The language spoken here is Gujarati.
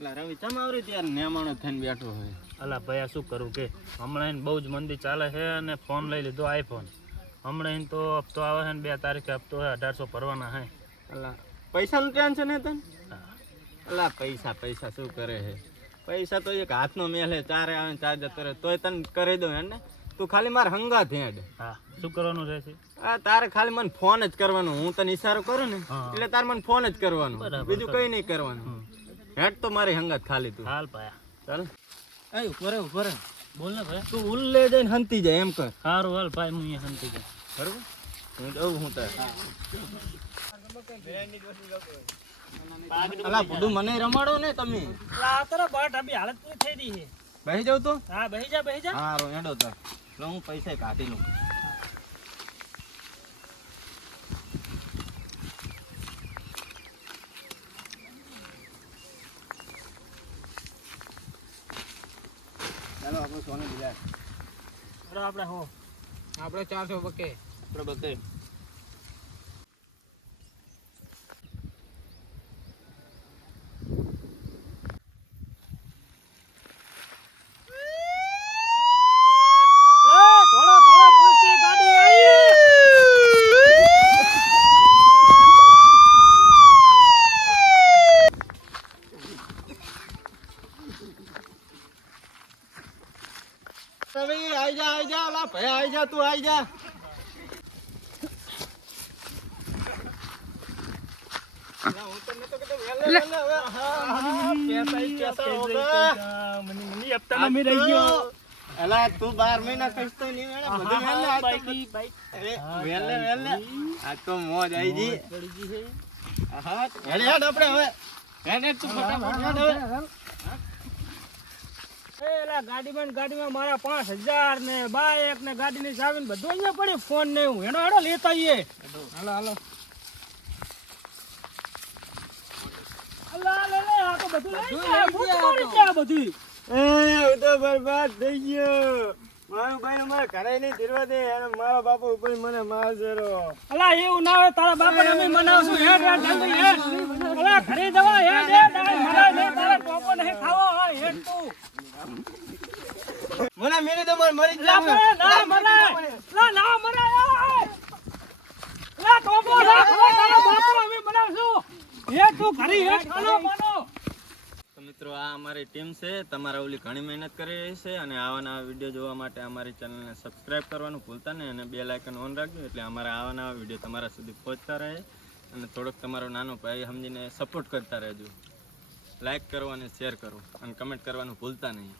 એટલે રવિ ચમ આવરી ત્યારે નેમાણો થઈને બેઠો હોય? અલા ભાઈ શું કરું કે? હમણાં એને બહુ જ મંદી ચાલે છે અને ફોન લઈ લીધો આઈફોન. હમણાં એને તો હપ્તો આવે છે ને બે તારીખે હપ્તો છે અઢારસો ભરવાના છે. અલા પૈસાનું ટેન્શન હે તને? અલા પૈસા પૈસા શું કરે છે? પૈસા તો એક હાથનો મેલ હે ચારે આવે ને ચાર જતો રહે તોય તને કરી દઉં એને ને તું ખાલી મારે હંગા થેડ હા શું કરવાનું રહેશે આ તારે ખાલી મને ફોન જ કરવાનો હું તને ઈશારો કરું ને એટલે તારે મને ફોન જ કરવાનો. બીજું કઈ નહીં કરવાનું. હેડ તો મારી હંગત ખાલી તું. હાલ પાયા. ચાલ. એ ઉપર ઉપર. બોલ ને ભાઈ. તું ઉલ્લે જઈને હંતી જાય એમ કર. સારું હાલ ભાઈ હું અહીંયા હંતી જાય બરોબર? હું જઉં હું તાર. અલા બધું મને રમાડો ને તમે. આ તારા બટ અભી હાલત પૂરી થઈ રહી છે. બેસી જાવ તો? હા બહી જા બહી જા. હા રો હેડો તાર. લો હું પૈસા કાઢી લઉં. ચાલો આપણે સોનું બીજા બરાબર આપણે હો. આપણે ચારસો બકે. આપણે બકે લે થોડો થોડો પોસ્ટની ગાડી આવી રવિ આઈ જા આઈ જા ઓલા ભાઈ આઈ જા તું આઈ જા અલા, હું તને તો કીધું વહેલે વહેલે હવે. હા, હા, પૈસા ઈ પૈસા હોગા. મને મને હપ્તા નમી રહી ગયો અલા, તું બાર મહિના ખર્ચતો નહીં વેલા, બધું વહેલે, આ તો બાઈકી બાઈક અરે, વહેલે, વહેલે. આ તો મોજ આઈ ગઈ હા, હેડ, હેડ હવે. હેડ, હેડ, તું ફટાફટ હેડ હવે. એલા ગાડીમાં ને ગાડીમાં મારા પાંચ હજાર ને બાઇક ને ગાડીની ચાવી ને બધું અહીંયા પડ્યું. ફોન ને હું હેડો હેડો લેતા આવીએ. હાલો, હાલો. અલા લે લે આ તો બધું લઈ ગયા. મોટું પડી ગયા બધું? એ, હું તો બરબાદ થઈ ગયો. મારું ભાઈ અમારે ઘરે નહીં ધીરવા દે. અને મારો બાપુ ઉપર મને માર જરો અલા એવું ના હોય. તારા બાપા અમે મનાવશું. હેડ હેડ હેડ. અલા ઘરે જવા હેડ હેડ આ મનાય નહીં તારા ટોપો નહીં ખાવો હા હેડ તું તો મરી. ના ના ટોપો ના અમે તું ઘરે ખાલો માનો. મિત્રો આ અમારી ટીમ છે. તમારા ઓલી ઘણી મહેનત કરી રહી છે અને આવા નવા વીડિયો જોવા માટે અમારી ચેનલને સબસ્ક્રાઇબ કરવાનું ભૂલતા નહીં અને બે લાઇકન ઓન રાખજો એટલે અમારા આવા નવા વીડિયો તમારા સુધી પહોંચતા રહે અને થોડોક તમારો નાનો ભાઈ સમજીને સપોર્ટ કરતા રહેજો. લાઇક કરો અને શેર કરો અને કમેન્ટ કરવાનું ભૂલતા નહીં.